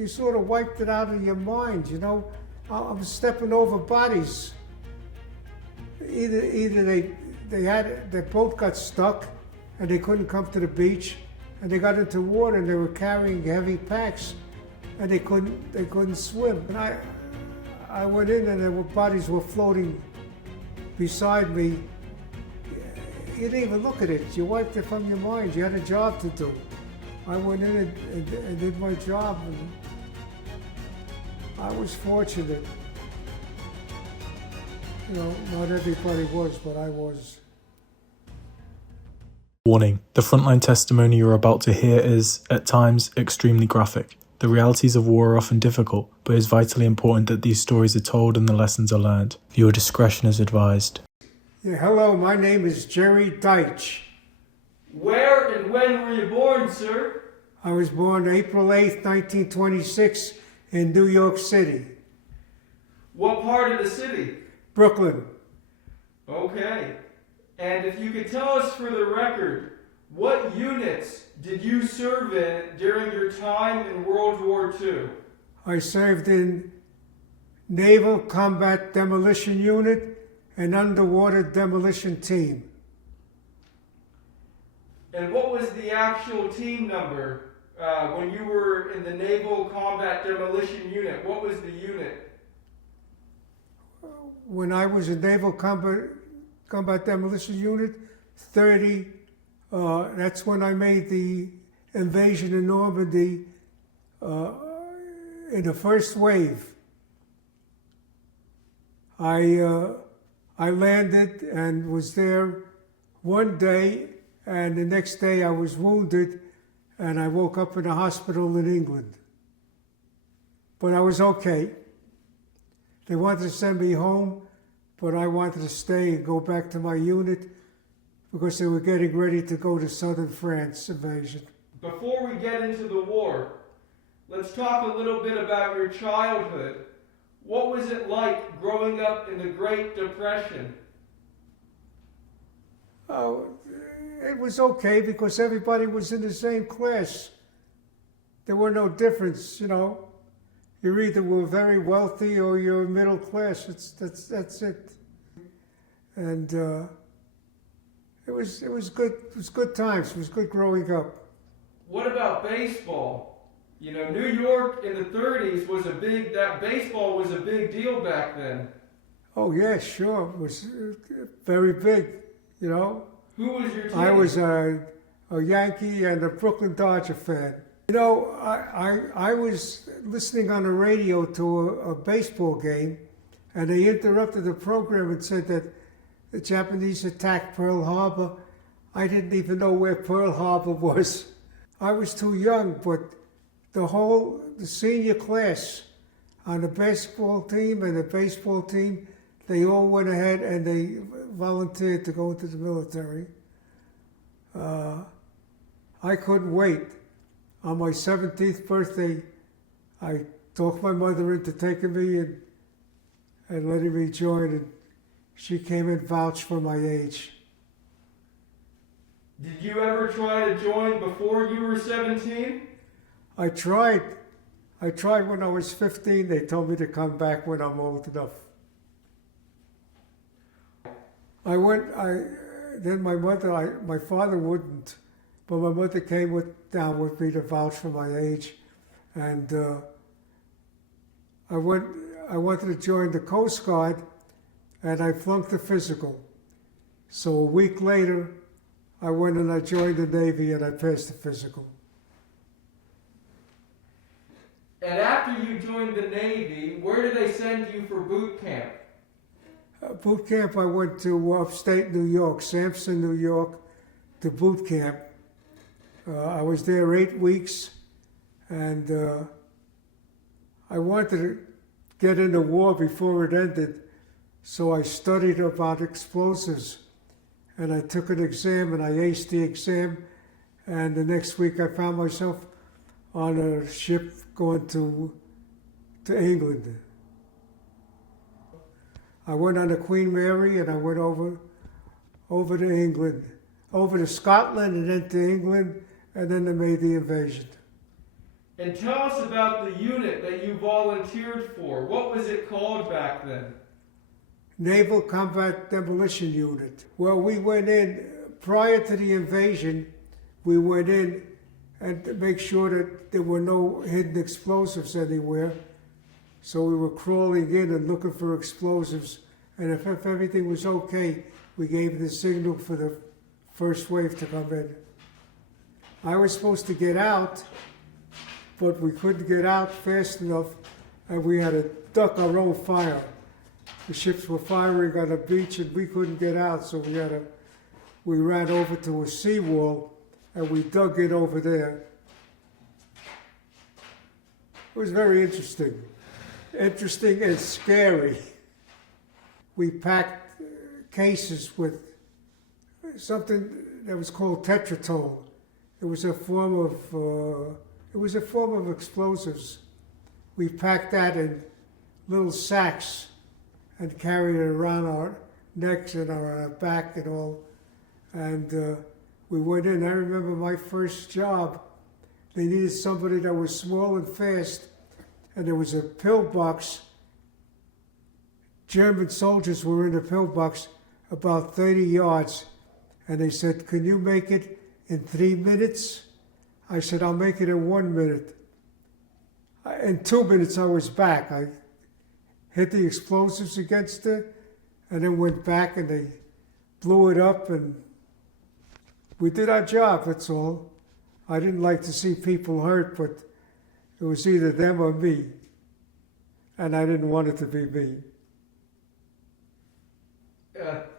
you sort of wiped it out of your mind, you know. I'm stepping over bodies. Either their boat got stuck and they couldn't come to the beach, and they got into water and they were carrying heavy packs and they couldn't swim. And I went in and bodies were floating beside me. You didn't even look at it. You wiped it from your mind. You had a job to do. I went in and did my job, and I was fortunate. You know, not everybody was, but I was. Warning, the frontline testimony you're about to hear is, at times, extremely graphic. The realities of war are often difficult, but it's vitally important that these stories are told and the lessons are learned. Viewer discretion is advised. Yeah, hello, my name is Jerry Deitch. Where and when were you born, sir? I was born April 8th, 1926 in New York City. What part of the city? Brooklyn. Okay. And if you could tell us for the record, what units did you serve in during your time in World War II? I served in Naval Combat Demolition Unit and Underwater Demolition Team. And what was the actual team number when you were in the Naval Combat Demolition Unit? What was the unit? When I was in Naval Combat Demolition Unit, 30, that's when I made the invasion in Normandy in the first wave. I landed and was there one day, and the next day I was wounded, and I woke up in a hospital in England. But I was okay. They wanted to send me home, but I wanted to stay and go back to my unit because they were getting ready to go to southern France invasion. Before we get into the war, let's talk a little bit about your childhood. What was it like growing up in the Great Depression? Oh, it was okay because everybody was in the same class. There were no difference, you know. You either were very wealthy or you're middle class. That's it. And it was good. It was good times. It was good growing up. What about baseball? You know, New York in the 30s was baseball was a big deal back then. Oh yeah, sure. It was very big, you know. Who was your team? I was a Yankee and a Brooklyn Dodger fan. You know, I was listening on the radio to a baseball game, and they interrupted the program and said that the Japanese attacked Pearl Harbor. I didn't even know where Pearl Harbor was. I was too young, but the senior class on the basketball team and the baseball team, they all went ahead and they volunteered to go into the military. I couldn't wait. On my 17th birthday, I talked my mother into taking me and letting me join, and she came and vouched for my age. Did you ever try to join before you were 17? I tried when I was 15. They told me to come back when I'm old enough. Then my father wouldn't, but my mother came down with me to vouch for my age, and I wanted to join the Coast Guard, and I flunked the physical. So a week later, I went and I joined the Navy and I passed the physical. And after you joined the Navy, where did they send you for boot camp? Boot camp, I went to upstate New York, Sampson, New York, to boot camp. I was there 8 weeks, and I wanted to get into war before it ended, so I studied about explosives. And I took an exam, and I aced the exam, and the next week I found myself on a ship going to England. I went on the Queen Mary, and I went over to England, over to Scotland, and then to England, and then they made the invasion. And tell us about the unit that you volunteered for. What was it called back then? Naval Combat Demolition Unit. Well, we went in, prior to the invasion, we went in and to make sure that there were no hidden explosives anywhere. So we were crawling in and looking for explosives. And if everything was okay, we gave the signal for the first wave to come in. I was supposed to get out, but we couldn't get out fast enough, and we had to duck our own fire. The ships were firing on the beach, and we couldn't get out, so we ran over to a seawall, and we dug in over there. It was very interesting and scary. We packed cases with something that was called tetratol. It was a form of explosives. We packed that in little sacks and carried it around our necks and our back and all. And we went in. I remember my first job. They needed somebody that was small and fast, and there was a pillbox. German soldiers were in the pillbox about 30 yards, and they said, "Can you make it in 3 minutes?" I said, "I'll make it in 1 minute." In 2 minutes, I was back. I hit the explosives against it, and then went back, and they blew it up, and we did our job, that's all. I didn't like to see people hurt, but it was either them or me, and I didn't want it to be me.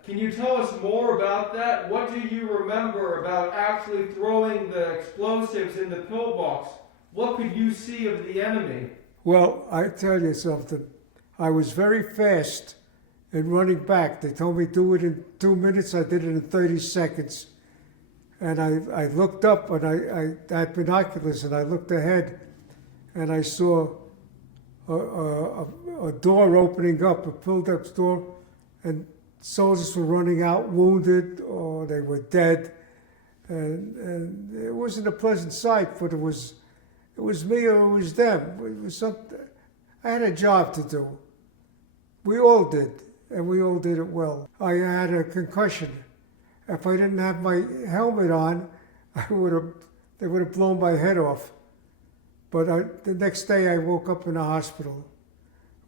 Can you tell us more about that? What do you remember about actually throwing the explosives in the pillbox? What could you see of the enemy? Well, I tell you something. I was very fast in running back. They told me do it in 2 minutes. I did it in 30 seconds. And I looked up, and I had binoculars, and I looked ahead, and I saw a door opening up, a build-up door, and soldiers were running out wounded, or they were dead. And it wasn't a pleasant sight, but it was me or it was them. It was something. I had a job to do. We all did, and we all did it well. I had a concussion. If I didn't have my helmet on, they would have blown my head off. But the next day I woke up in the hospital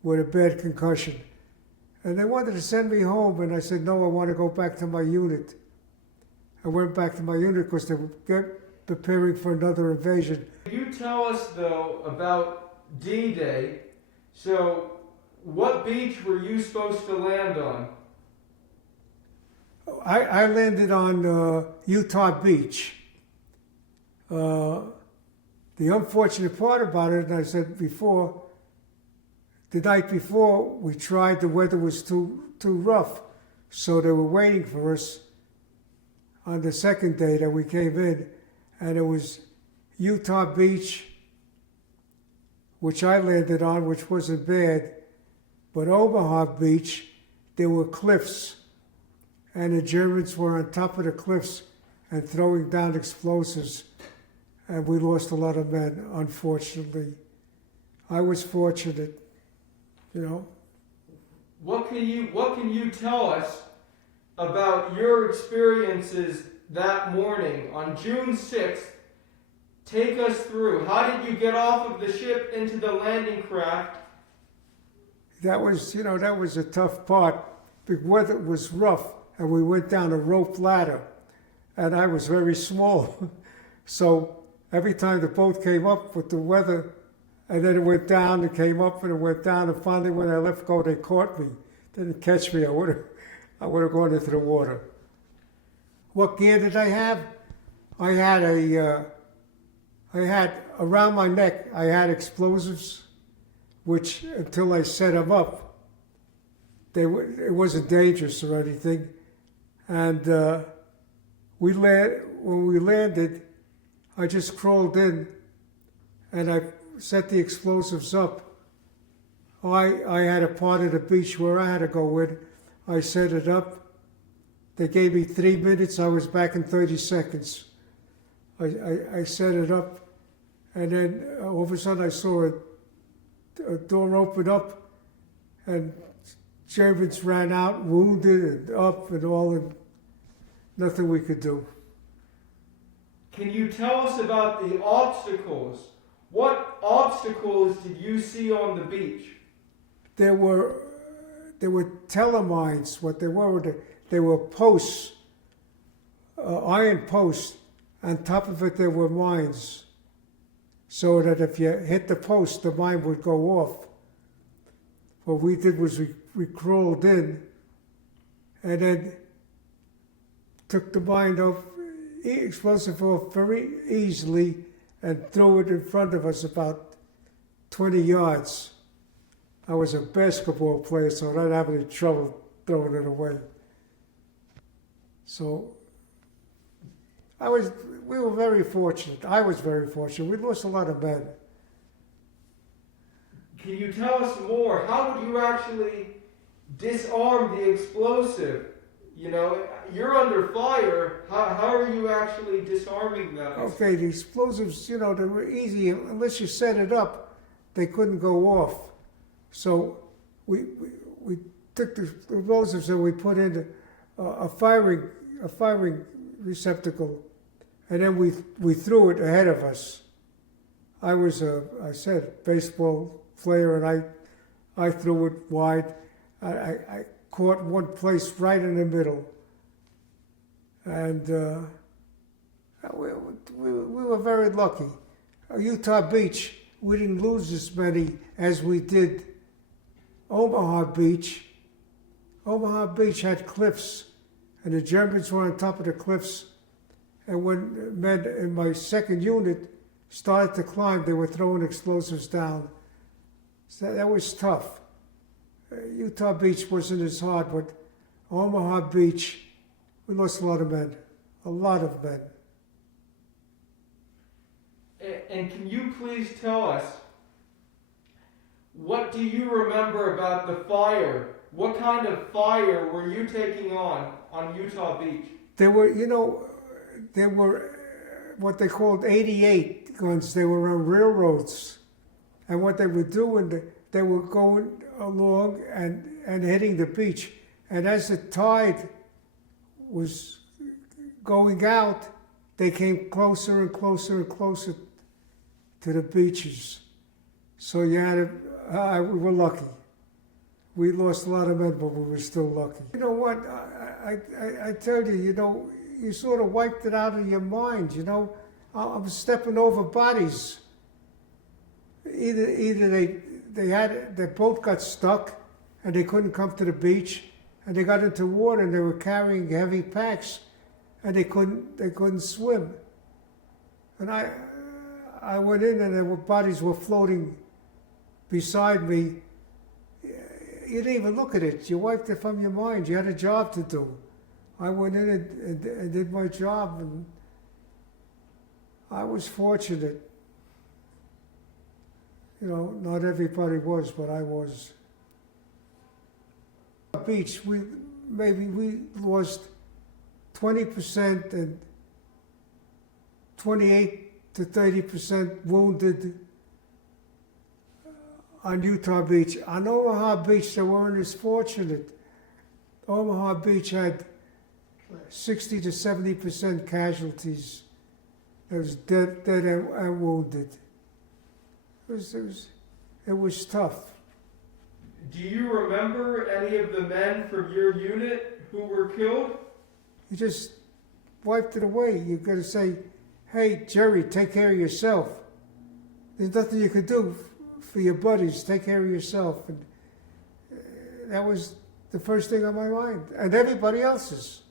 with a bad concussion. And they wanted to send me home, and I said, no, I want to go back to my unit. I went back to my unit because they were preparing for another invasion. Can you tell us, though, about D-Day? So, what beach were you supposed to land on? I landed on Utah Beach. The unfortunate part about it, and I said before, the night before we tried, the weather was too rough, so they were waiting for us on the second day that we came in, and it was Utah Beach, which I landed on, which wasn't bad, but Omaha Beach, there were cliffs, and the Germans were on top of the cliffs and throwing down explosives, and we lost a lot of men, unfortunately. I was fortunate. You know, what can you tell us about your experiences that morning on June 6th? Take us through. How did you get off of the ship into the landing craft? That was a tough part. The weather was rough, and we went down a rope ladder, and I was very small. So every time the boat came up with the weather, and then it went down, and came up, and it went down, and finally when I left go, they caught me. They didn't catch me, I would have gone into the water. What gear did I have? I had around my neck, I had explosives, which until I set them up, it wasn't dangerous or anything. And when we landed, I just crawled in, and I set the explosives up. I had a part of the beach where I had to go in. I set it up. They gave me 3 minutes. I was back in 30 seconds. I set it up, And then all of a sudden I saw a door open up, and Germans ran out, wounded and up and all, and nothing we could do. Can you tell us about the obstacles? What obstacles did you see on the beach? There were telemines. What they were posts, iron posts. On top of it, there were mines, so that if you hit the post, the mine would go off. What we did was we crawled in, and then took the mine off, explosive off very easily, and threw it in front of us about 20 yards. I was a basketball player, so I didn't have any trouble throwing it away. So we were very fortunate. I was very fortunate. We lost a lot of men. Can you tell us more? How would you actually disarm the explosive? You know, you're under fire. How are you actually disarming that? Okay, the explosives, they were easy. Unless you set it up, they couldn't go off. So we took the explosives and we put in a firing receptacle, and then we threw it ahead of us. I was a baseball player, and I threw it wide. I caught one place right in the middle, and we were very lucky. Utah Beach, we didn't lose as many as we did Omaha Beach. Omaha Beach had cliffs, and the Germans were on top of the cliffs. And when men in my second unit started to climb, they were throwing explosives down. So that was tough. Utah Beach wasn't as hard, but Omaha Beach, we lost a lot of men. A lot of men. And can you please tell us, what do you remember about the fire? What kind of fire were you taking on Utah Beach? There were what they called 88 guns. They were on railroads. And what they were doing, they were going along and hitting the beach. And as the tide was going out, they came closer and closer and closer to the beaches. So we were lucky. We lost a lot of men, but we were still lucky. You know what? I tell you, you sort of wiped it out of your mind. I'm stepping over bodies. Either their boat got stuck and they couldn't come to the beach, and they got into water and they were carrying heavy packs, and they couldn't swim. And I went in, and bodies were floating beside me. You didn't even look at it. You wiped it from your mind. You had a job to do. I went in and did my job, and I was fortunate. Not everybody was, but I was. Beach, we lost 20% and 28 to 30% wounded on Utah Beach. On Omaha Beach, they weren't as fortunate. Omaha Beach had 60 to 70% casualties. It was dead and wounded. It was tough. Do you remember any of the men from your unit who were killed? You just wiped it away. You got to say, "Hey, Jerry, take care of yourself." There's nothing you could do for your buddies. Take care of yourself. And that was the first thing on my mind, and everybody else's.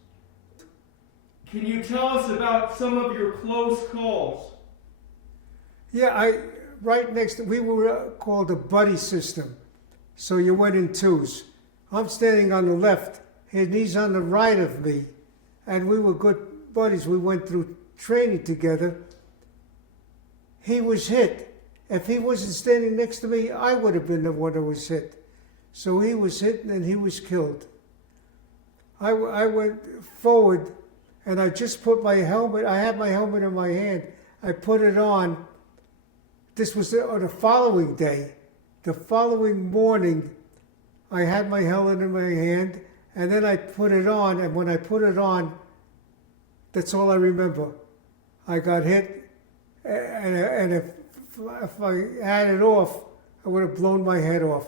Can you tell us about some of your close calls? Yeah, we were called a buddy system. So you went in twos. I'm standing on the left, and he's on the right of me. And we were good buddies. We went through training together. He was hit. If he wasn't standing next to me, I would have been the one that was hit. So he was hit and he was killed. I went forward, and I just put my helmet. I had my helmet in my hand. I put it on, this was on the following day. The following morning, I had my helmet in my hand, and then I put it on, and when I put it on, that's all I remember. I got hit, and if I had it off, I would have blown my head off.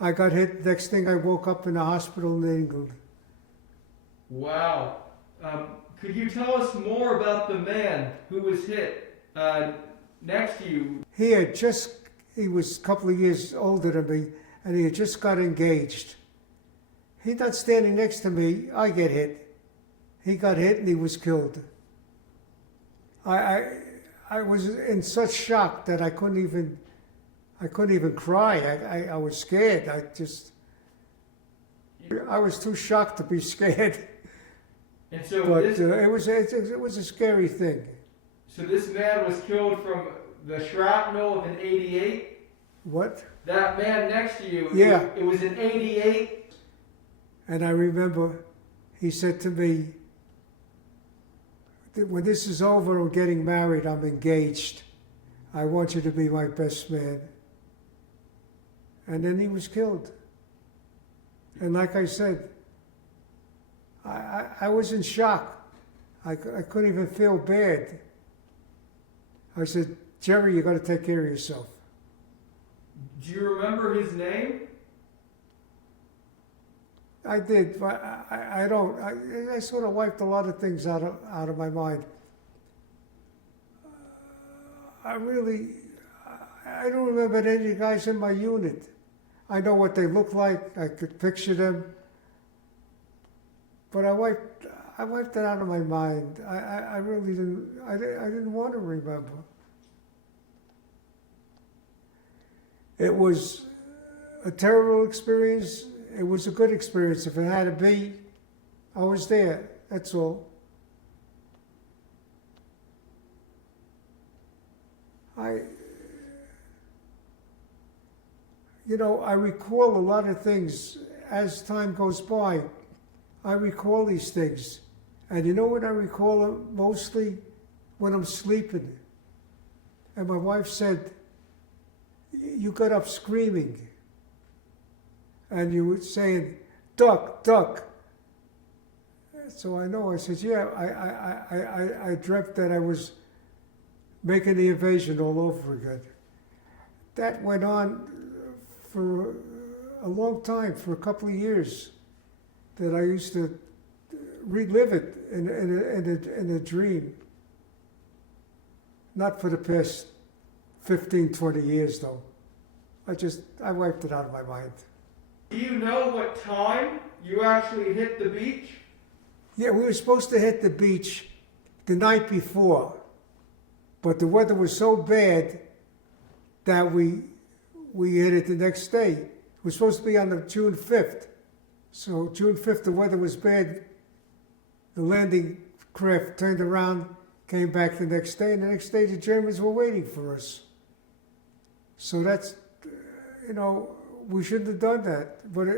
I got hit. Next thing, I woke up in a hospital in England. Wow. Could you tell us more about the man who was hit next to you? He was a couple of years older than me, and he had just got engaged. He's not standing next to me. I get hit. He got hit and he was killed. I was in such shock that I couldn't even cry. I was scared. I was too shocked to be scared. And so But it was a scary thing. So this man was killed from the shrapnel of an 88? What? That man next to you, Yeah. it was an 88? And I remember he said to me, when this is over, I'm getting married, I'm engaged. I want you to be my best man. And then he was killed. And like I said, I was in shock. I couldn't even feel bad. I said, Jerry, you got to take care of yourself. Do you remember his name? I did, but I don't. I sort of wiped a lot of things out of my mind. I don't remember any of the guys in my unit. I know what they look like. I could picture them. But I wiped it out of my mind. I really didn't. I didn't want to remember. It was a terrible experience. It was a good experience. If it had to be, I was there. That's all. I recall a lot of things as time goes by. I recall these things. And you know when I recall them mostly? When I'm sleeping. And my wife said, you got up screaming. And you were saying, duck, duck. So I know, I said, yeah, I dreamt that I was making the invasion all over again. That went on for a long time, for a couple of years, that I used to relive it in a dream. Not for the past 15, 20 years, though. I wiped it out of my mind. Do you know what time you actually hit the beach? Yeah, we were supposed to hit the beach the night before, but the weather was so bad that we hit it the next day. It was supposed to be on the June 5th. So June 5th, the weather was bad. The landing craft turned around, came back the next day, and the next day the Germans were waiting for us. So that's, we shouldn't have done that. But,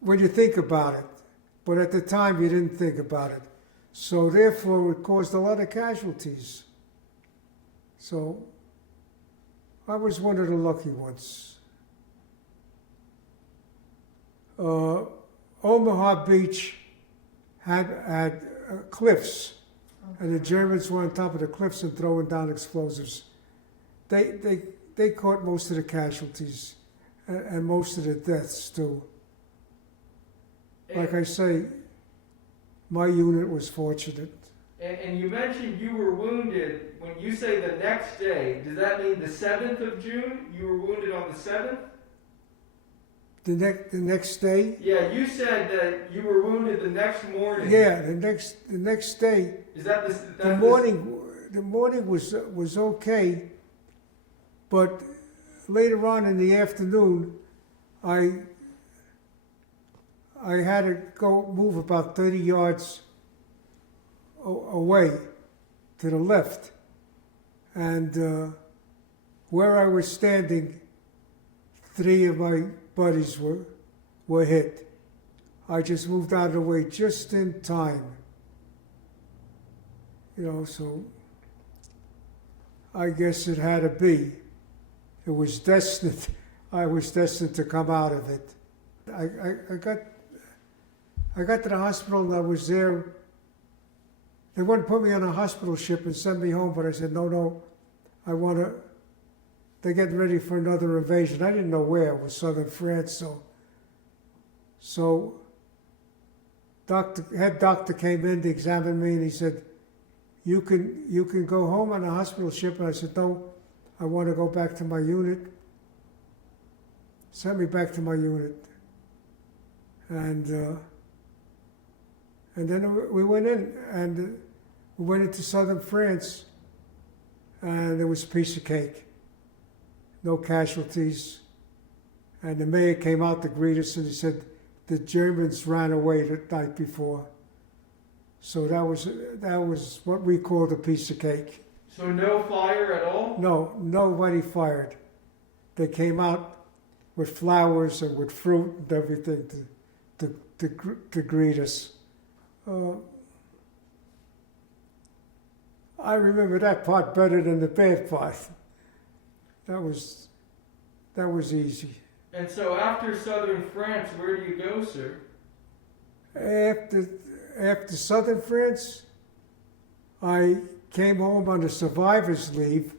when you think about it. But at the time, you didn't think about it. So therefore, it caused a lot of casualties. So I was one of the lucky ones. Omaha Beach had cliffs, and the Germans were on top of the cliffs and throwing down explosives. They caught most of the casualties and most of the deaths too. Like I say, my unit was fortunate. And you mentioned you were wounded. When you say the next day, does that mean the 7th of June? You were wounded on the 7th? The next day? Yeah, you said that you were wounded the next morning. Yeah, the next day. Is that the morning? The morning was okay, but later on in the afternoon, I had to go move about 30 yards away to the left, and where I was standing, 3 of my buddies were hit. I just moved out of the way just in time. So I guess it had to be. It was destined. I was destined to come out of it. I got to the hospital and I was there. They wouldn't put me on a hospital ship and send me home, but I said, no, I want to. They're getting ready for another invasion. I didn't know where. It was southern France, so head doctor came in to examine me, and he said, "You can go home on a hospital ship." And I said, "No, I want to go back to my unit." Sent me back to my unit, and then we went in, and we went into southern France, and it was a piece of cake. No casualties. And the mayor came out to greet us, and he said the Germans ran away the night before. So that was what we called a piece of cake. So no fire at all? No, nobody fired. They came out with flowers and with fruit and everything to greet us. I remember that part better than the bad part. That was easy. And so after southern France, where do you go, sir? After southern France, I came home on a survivor's leave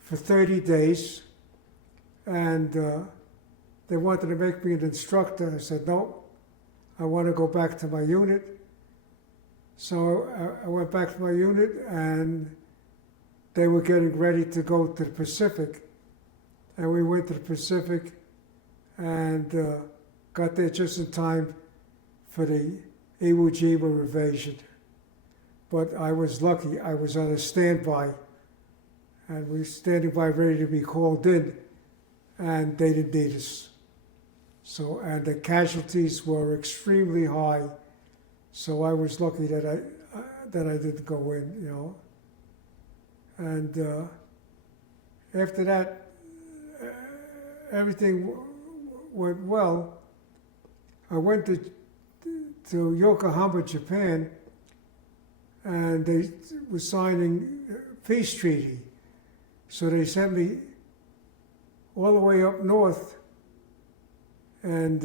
for 30 days, and they wanted to make me an instructor. I said, no, I want to go back to my unit. So I went back to my unit, and they were getting ready to go to the Pacific. And we went to the Pacific and got there just in time for the Iwo Jima invasion. But I was lucky. I was on a standby, and we were standing by ready to be called in, and they didn't need us. So, and the casualties were extremely high. So I was lucky that I didn't go in, you know. And after that, everything went well. I went to Yokohama, Japan, and they were signing a peace treaty. So they sent me all the way up north, and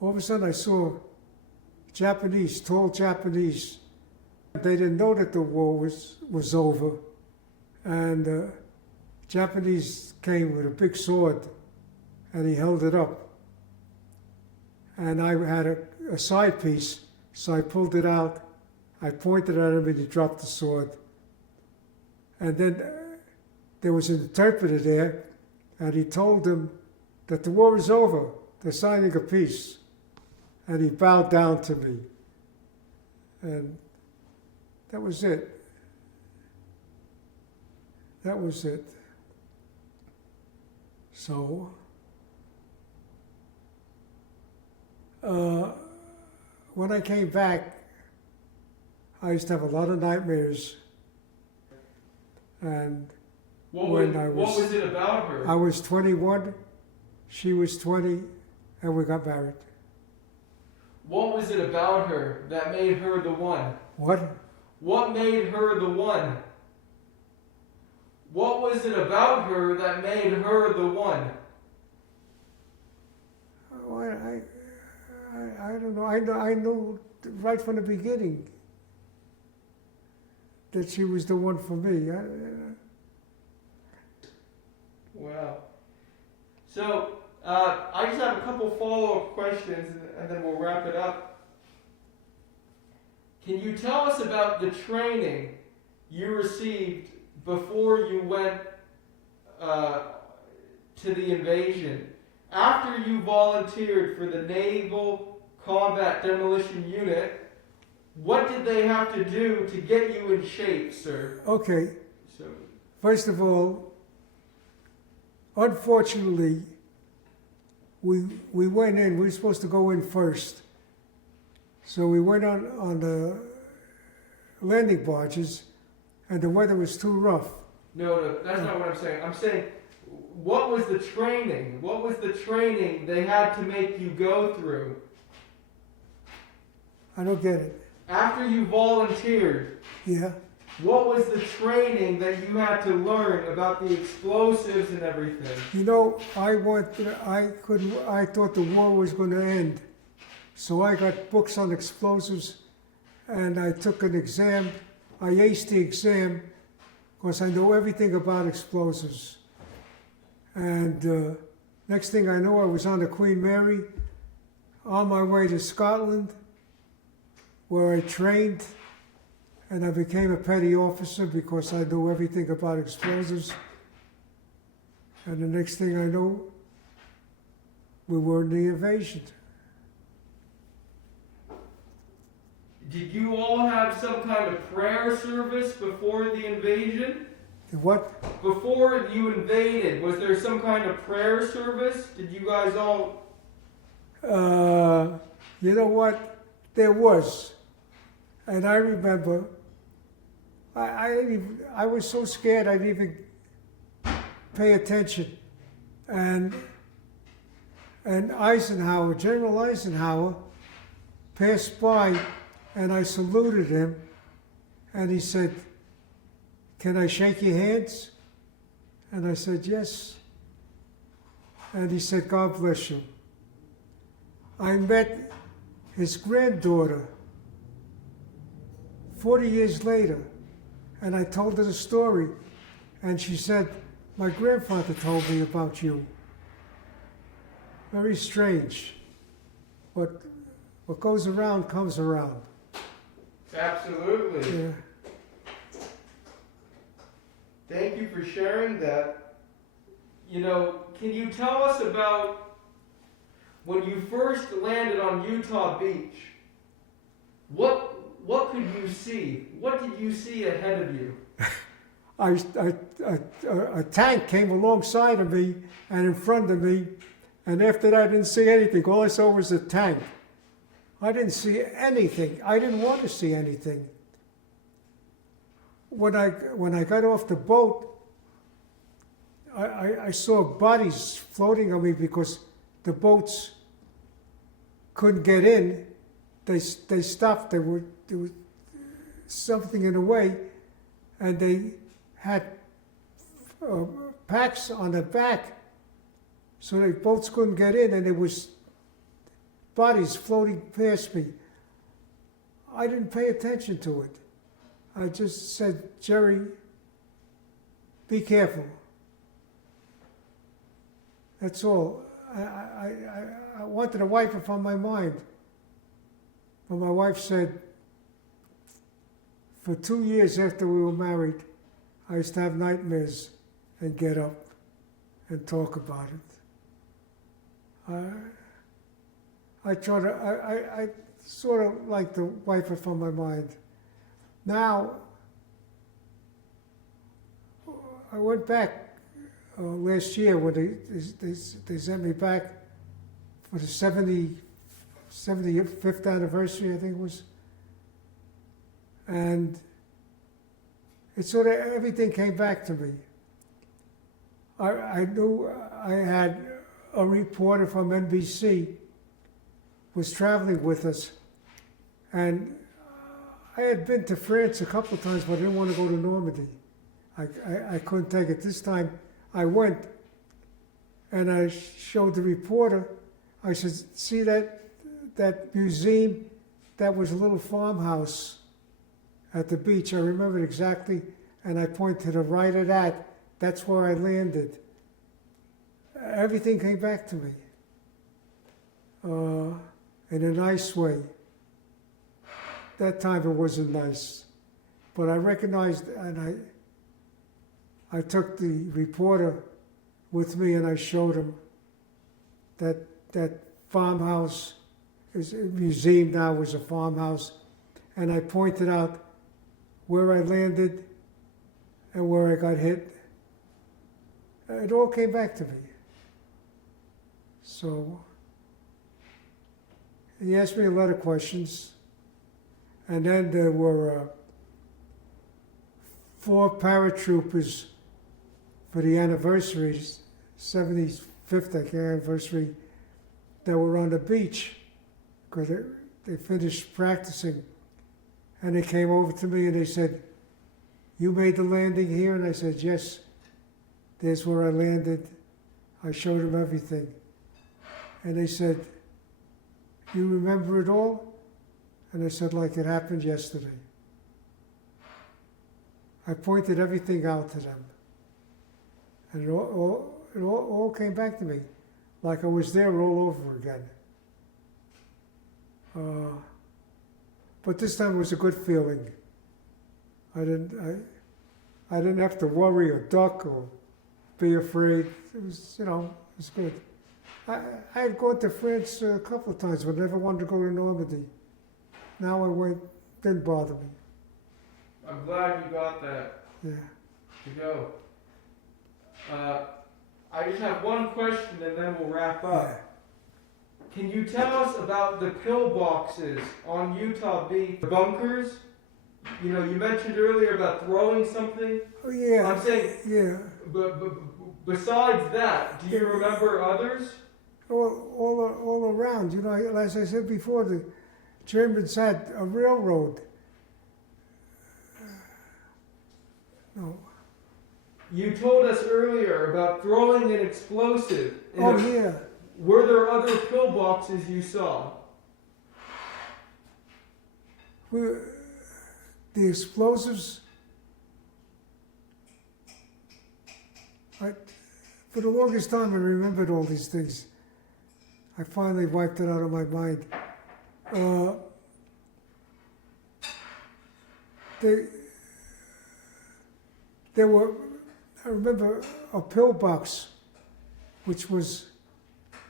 all of a sudden I saw Japanese, tall Japanese. They didn't know that the war was over, and Japanese came with a big sword, and he held it up. And I had a side piece, so I pulled it out, I pointed at him, and he dropped the sword. And then there was an interpreter there, and he told him that the war is over, they're signing a peace. And he bowed down to me. And that was it. That was it. So, when I came back, I used to have a lot of nightmares. And what was it about her? I was 21, she was 20, and we got married. What was it about her that made her the one? What? What made her the one? What was it about her that made her the one? Oh, I don't know. I knew right from the beginning that she was the one for me. Wow. So, I just have a couple follow-up questions, and then we'll wrap it up. Can you tell us about the training you received before you went to the invasion? After you volunteered for the Naval Combat Demolition Unit, what did they have to do to get you in shape, sir? Okay. So, First of all, unfortunately, we went in. We were supposed to go in first. So we went on the landing barges, and the weather was too rough. no, that's not what I'm saying. I'm saying, what was the training? What was the training they had to make you go through? I don't get it. After you volunteered, Yeah. what was the training that you had to learn about the explosives and everything? You know, I thought the war was going to end. So I got books on explosives, and I took an exam. I aced the exam because I know everything about explosives. And next thing I know, I was on the Queen Mary, on my way to Scotland, where I trained, and I became a petty officer because I know everything about explosives. And the next thing I know, we were in the invasion. Did you all have some kind of prayer service before the invasion? What? Before you invaded, was there some kind of prayer service? Did you guys all... You know what? There was. And I remember, I was so scared I didn't even pay attention. And Eisenhower, General Eisenhower, passed by, and I saluted him, and he said, "Can I shake your hands?" And I said, "Yes." And he said, "God bless you." I met his granddaughter 40 years later, and I told her the story, and she said, "My grandfather told me about you." Very strange. What goes around comes around. Absolutely. Yeah. Thank you for sharing that. You know, can you tell us about when you first landed on Utah Beach? What could you see? What did you see ahead of you? A tank came alongside of me and in front of me, and after that I didn't see anything. All I saw was a tank. I didn't see anything. I didn't want to see anything. When I got off the boat, I saw bodies floating on me because the boats couldn't get in. They stopped. There was something in the way, and they had packs on the back, so the boats couldn't get in, and there was bodies floating past me. I didn't pay attention to it. I just said, "Jerry, be careful." That's all. I wanted to wipe it from my mind. But my wife said, for 2 years after we were married, I used to have nightmares and get up and talk about it. I sort of like to wipe it from my mind. Now, I went back last year when they sent me back for the 75th anniversary, I think it was. And it sort of, everything came back to me. I knew I had a reporter from NBC was traveling with us, and I had been to France a couple of times, but I didn't want to go to Normandy. I couldn't take it. This time I went, and I showed the reporter. I said, "See that museum? That was a little farmhouse at the beach. I remember it exactly." And I pointed to the right of that. That's where I landed. Everything came back to me in a nice way. That time it wasn't nice, but I recognized, and I took the reporter with me, and I showed him that farmhouse. Is a museum now, was a farmhouse, and I pointed out where I landed and where I got hit. It all came back to me. So he asked me a lot of questions, and then there were 4 paratroopers for the anniversaries, 75th anniversary, that were on the beach because they finished practicing, and they came over to me and they said, you made the landing here? And I said, yes, there's where I landed. I showed them everything. And they said, you remember it all? And I said, like it happened yesterday. I pointed everything out to them. And it all came back to me, like I was there all over again. But this time it was a good feeling. I didn't have to worry or duck or be afraid. It was, it was good. I had gone to France a couple of times, but never wanted to go to Normandy. Now I went, didn't bother me. I'm glad you got that Yeah. to go. I just have one question and then we'll wrap up. Yeah. Can you tell us about the pillboxes on Utah Beach, the bunkers? You know, you mentioned earlier about throwing something. Oh yeah. I'm saying, yeah. Besides that, do you remember others? All around. As I said before, the Germans had a railroad. No. You told us earlier about throwing an explosive. Yeah. Were there other pillboxes you saw? The explosives, for the longest time I remembered all these things. I finally wiped it out of my mind. There were, I remember a pillbox, which was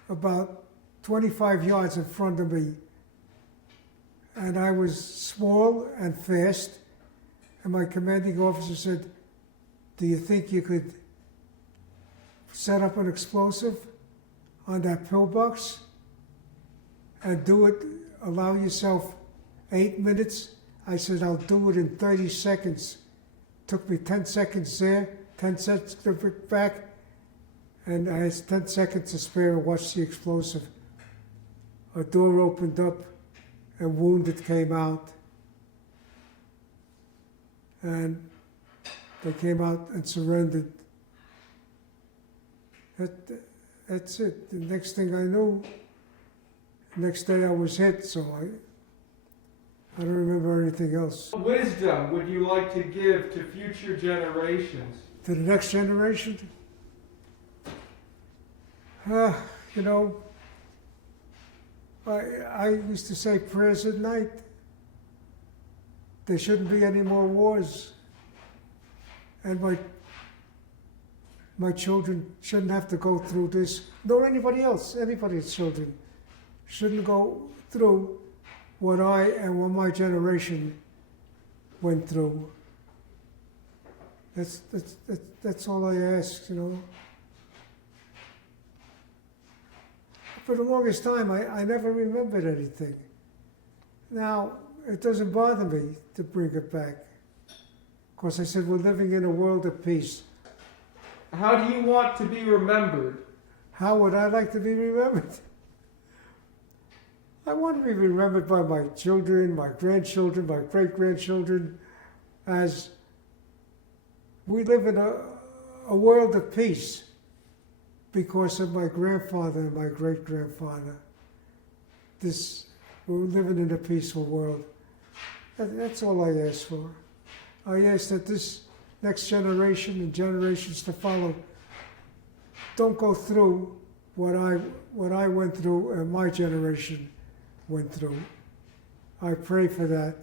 about 25 yards in front of me. And I was small and fast. And my commanding officer said, do you think you could set up an explosive on that pillbox and do it, allow yourself 8 minutes? I said, I'll do it in 30 seconds. Took me 10 seconds there, 10 seconds to get back, and I had 10 seconds to spare and watch the explosive. A door opened up, and wounded came out. And they came out and surrendered. That's it. The next thing I knew, the next day I was hit, so I don't remember anything else. What wisdom would you like to give to future generations? To the next generation? I used to say prayers at night. There shouldn't be any more wars. And my children shouldn't have to go through this, nor anybody else, anybody's children shouldn't go through what I and what my generation went through. That's all I ask, For the longest time, I never remembered anything. Now, it doesn't bother me to bring it back. Of course, I said we're living in a world of peace. How do you want to be remembered? How would I like to be remembered? I want to be remembered by my children, my grandchildren, my great-grandchildren, as we live in a world of peace because of my grandfather and my great-grandfather. We're living in a peaceful world. That's all I ask for. I ask that this next generation and generations to follow don't go through what I went through and my generation went through. I pray for that.